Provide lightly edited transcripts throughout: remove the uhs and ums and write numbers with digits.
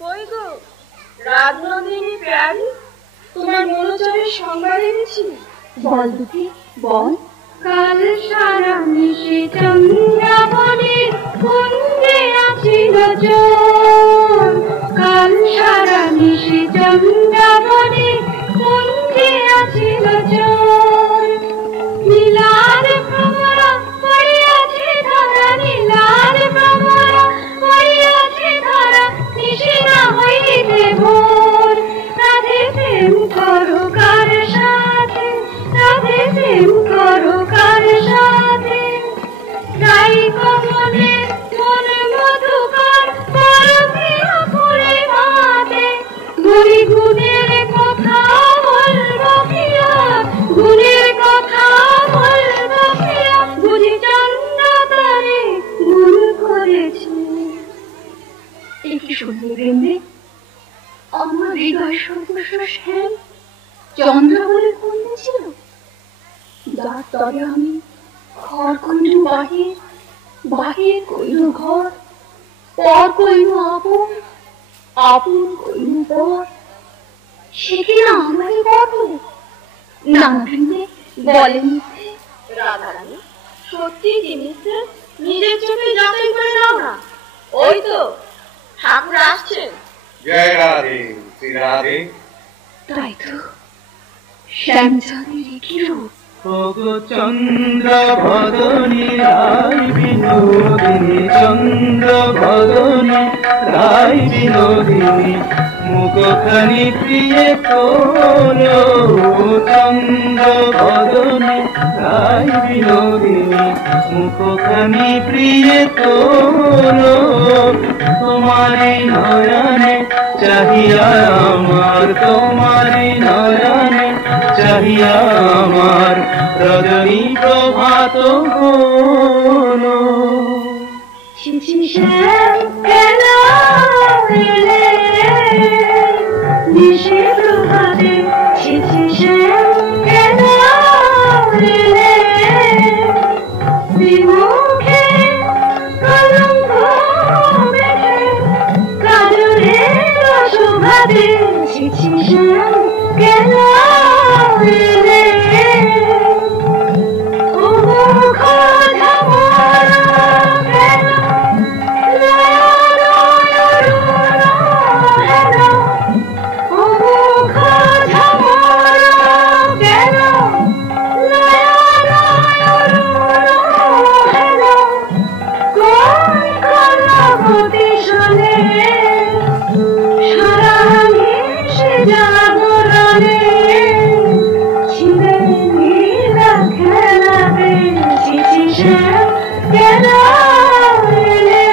কই গো রাজনন্দিনী প্যারি, তোমার মনোজরের সংবাদ এনেছি। বল দুটি বল। কাল সারা নিশি চন্দ্রাবনের কুঞ্জে আছিল চোর, কাল সারা নিশি চন্দ্রাবনের কুঞ্জে আছিল চোর। নীলার ভ্রমরা পড়িয়াছে ধরা, নীলার ভ্রমরা পড়িয়াছে ধরা, নিশি না হইতে ভোর। রাধে প্রেম করো কার সাথে, রাধে প্রেম করো কার সাথে। গাই কমলে মন মধুকর পরপ্রিয় ফুলে ভাতে। গুণী গুণের কথা বলবো কিয়া, গুণের কথা বলবো কিয়া। বুঝি চন্দ্র তারে গুণ করেছে। একটু শুনলে বৃন্দে, আমার হৃদয় সর্বস্ব শ্যাম চন্দ্র বলে কন্যা ছিল। যার তরে আমি ঘর কইল বাহির, বাহির কইল ঘর, পর কইল আপন, আপন কইল পর। সে কিনা আমারই গর্ব। না না বৃন্দে, বলে মিথ্যে। রাধারানী, সত্যি কি মিথ্যে? নিজের চোখে যাচাই করে নাও না। ওই তো ঠাকুর আসছেন। জয় রাধে শ্রী রাধে। তাই তো, শ্যামচাঁদের কি রূপ। চন্দ্র ভদনী রায় বিনোদিনী, চন্দ্র ভদনী রায় বিনোদিনী, মুখখানি প্রিয় তোর। চন্দ্র ভদনী রায় বিনোদিনী, মুখখানি প্রিয় তোর। তোমারি নয়নে চাহিয়া আমার, তোমারি নয়নে চাহিয়া আমার, রজনী প্রভাত কোন। শ্যাম কেন এলে নিশি প্রভাতে, শ্যাম কেন এলে। বিমুখে কলঙ্ক মেখে কাজলের শোভাতে, শ্যাম কেন এলে। ও মুখ ঝামরা কেন, নয়ন অরুণ হেন। ও মুখ ঝামরা কেন, নয়ন অরুণ হেন। কোন কলবতী শোনে সারা নিশি জাগরণে। ছিলে নীলা খেলাতে, শ্যাম কেন এলে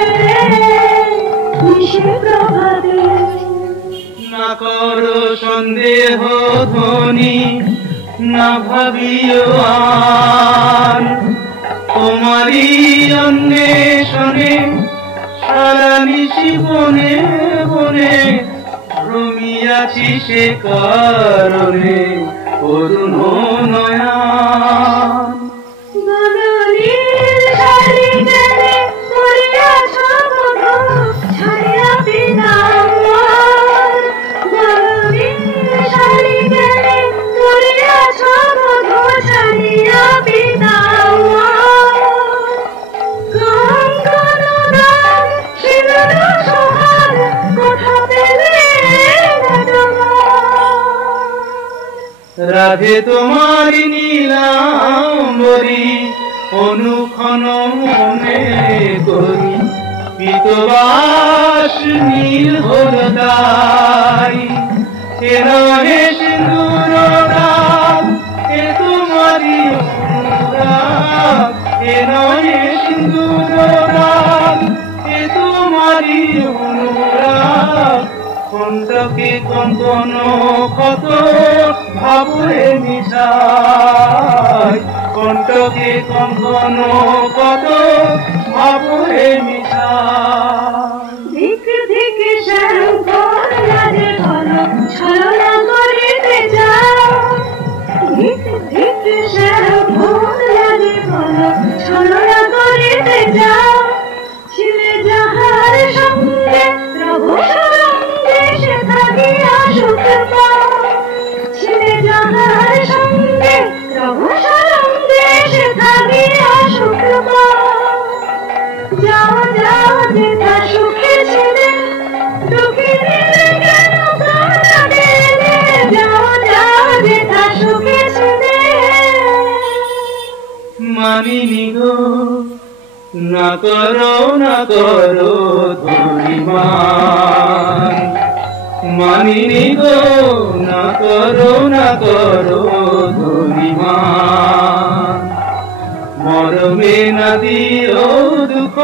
নিশি প্রভাতে। না করো সন্দেহ ধ্বনি, না ভাবিও আর, তোমারই অন্বেষণে সারা নিশি বনে বনে রমিয়াছি সে কারণে অরুণ নয়ন। গগনের শাড়ি গেলে পরিয়াছ মধু, ছাড়িয়া বিনা আমার। গগনের শাড়ি গেলে পরিয়াছ মধু, ছাড়িয়া বিনা আমার। কঙ্কন দান শিলন সোহাগ, কোথা পেলে না তোমার। রাধে তোমারি নীলাম্বরী, অনুক্ষণ মনে করি পিতবাস নীল হরদাই। এ নহে সিন্দুর রাগ, এ তোমারি অনুরাগ। এ নহে সিন্দুর রাগ, এ তোমারি অনুরাগ। কণ্ঠকে কঙ্কন কত ভাবে মিশাই, কণ্ঠকে কঙ্কন কত ভাবে মিশাই। ধিক ধিক শ্যাম কন্যারে বলো, ছলনা করিতে যাও। ধিক ধিক শ্যাম কন্যারে বলো, ছলনা করিতে যাও। ছিলে যাহার সঙ্গে রঘু সরঙ্গ যাও যাও যেথা সুখে ছিলে দুঃখী দিলে কেন কান্না দিলে যাও যাও যেথা সুখে ছিলে মানিনি গো না করো ধরিমান মানিনি গো না করো ধরিমান মরমে না দিও দুঃখ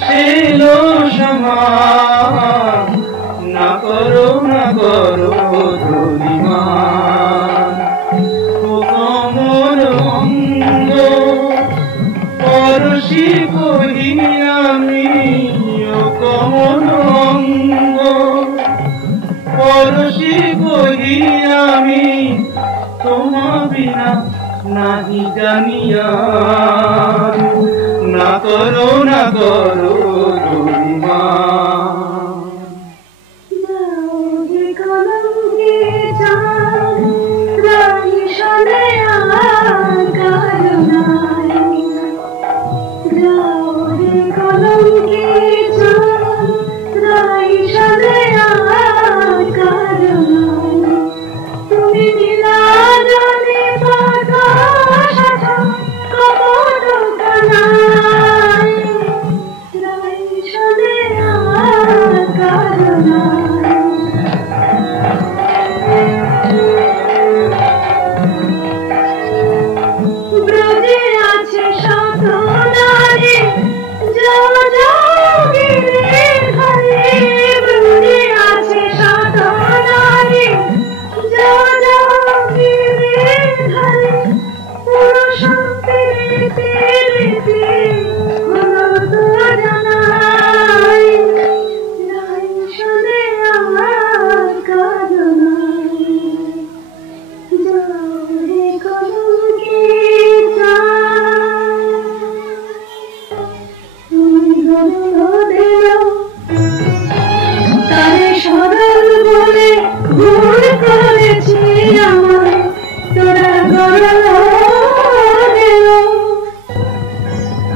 সেলো সমান না করো ধরিমান ও কমর অঙ্গ পরশি কহি আমি ও কমল অঙ্গ পরশি কহি আমি তোমা বিনা নাহি জানিয়া না করো ধরিমান যাও যে কলঙ্কে চাঁদ রাহি শোনে আর কারো নাই যাও যে কলঙ্কে চাঁদ রাহি শোনে আর কারো নাই তুমি নীলাজলে প্রকাশ কপট কানাই রাহি শোনে আর কারো নাই ব্রজে আছে শত নারী যাও যাও গিরির ধারে ব্রজে আছে শত নারী যাও যাও গিরির ধারে পুরুষ প্রীতি হলো তো জানাই নাই শোনে আমার কারো নাই যাও রে কলঙ্কে চাঁদ তুমি ধরো দিলো তারে সরল বলে ভুল করেছি আমার তোরা গরল দিলো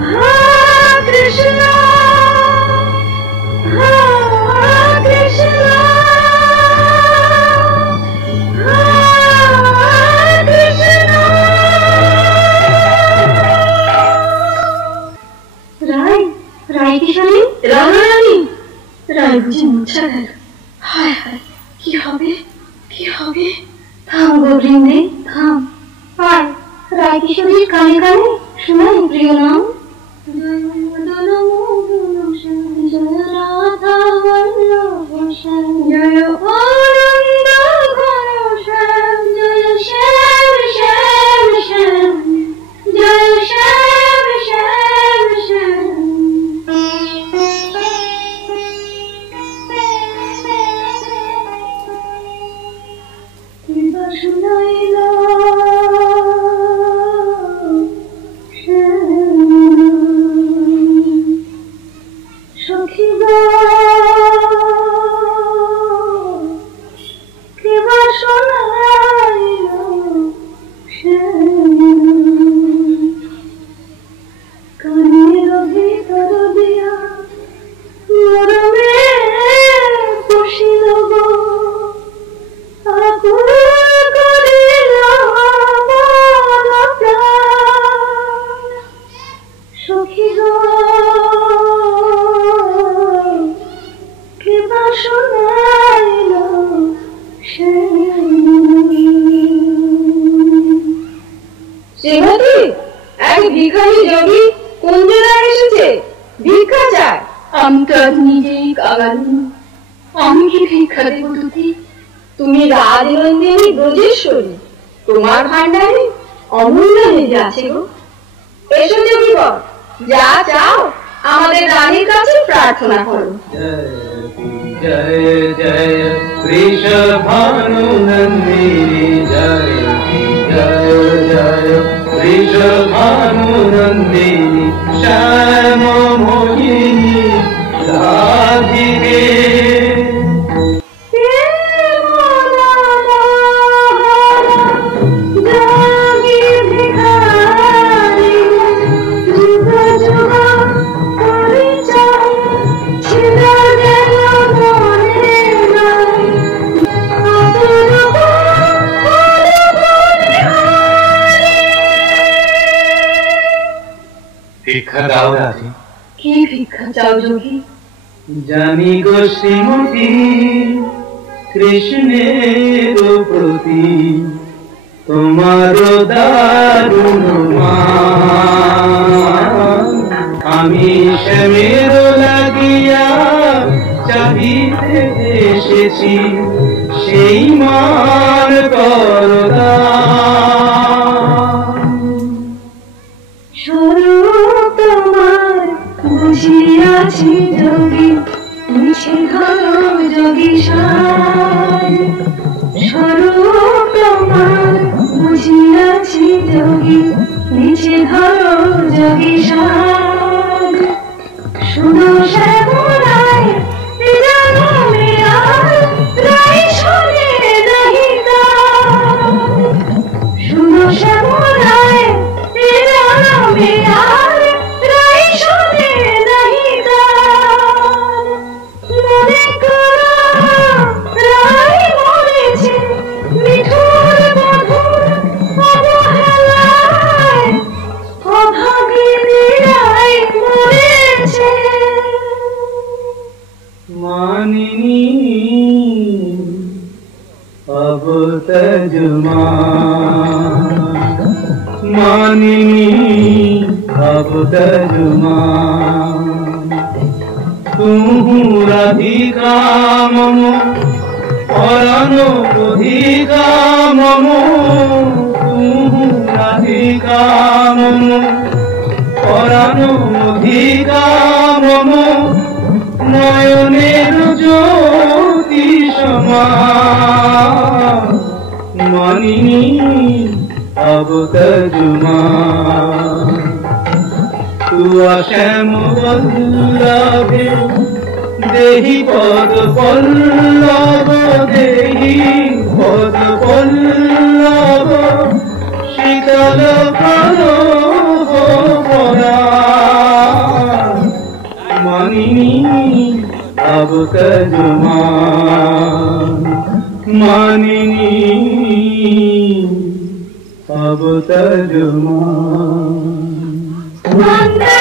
হা কৃষ্ণ হা কৃষ্ণ হা কৃষ্ণ রায় কিশোরী রানী রায় বুঝি মুছা গেল হায় হায় কি হবে থাম গো বৃন্দে থাম আয় রায় কিশোরীর কানে কানে শোনাই প্রিয় নাম জয় রাধা বল্লভ শ্যাম জয় আনন্দ ঘন শ্যাম জয় শ্যাম শ্যাম শ্যাম জয় শ্যাম শ্যাম শ্যাম কৃপা শুনাইল সখী গো কৃপা শুনাইল কানের ভিতর দিয়া মরমে বসিল গো আকুল করিল মন প্রাণ সখী গো কৃপা শুনাইল শ্রীমতী এক ভিখারি যোগী কোন জেলায় এসেছে ভিক্ষা চায় আমি তো আজ নিজেই কাঙালি আমি কি ভিক্ষা দেব দুটি তুমি রাজনন্দিনী ব্রজেশ্বরী তোমার ভান্ডারে অমূল্য নিধি আছে গো এসো যোগীবর যা চাও আমাদের রানীর কাছে প্রার্থনা করো জয় জয় বৃষভানুনন্দিনী জয় জয় জয় বৃষভানুনন্দিনী শ্যাম মোহিনী রাধিকে ভিখারি যুগ যুগ ভিক্ষা দাও রাধে। কি ভিক্ষা চাও যোগী? জানি গো শ্রীমতী কৃষ্ণের প্রতি তোমার দারুণ মান, আমি শ্যামের লাগিয়া চাহিতে এসেছি সেই মান করদান। স্বরূপ তোমার বুঝিয়াছি যোগী, মিছে ধরো যোগী সার। স্বরূপ তোমার বুঝিয়াছি যোগী, মিছে ধরো যোগী সার। শুনো শ্যামলায় জানো মেয়ার রাই শোনে নাহি গান। শুনো শ্যামলায় জানো মেয়ার রাই শোনে নাহি গান। মনে করো রাই মরেছে মিঠুর মধুর অবহেলায়, অভাগিনী রাই মরেছে। মানিনী अब तजुमा, मानिनी अब तजुमा। तुम राधिका मम परानो अधिका मम, तुम राधिका मम परानो अधिका मम। नयनेर ज्योति समान, मानिनी अब तजुमान। तू श्याम वल्लभे देहि पद पल्लव, देहि पद पल्लव। शीतल प्रणव परान, मानिनी अब तजुमान, मानिनी अब तजुमान। वंदे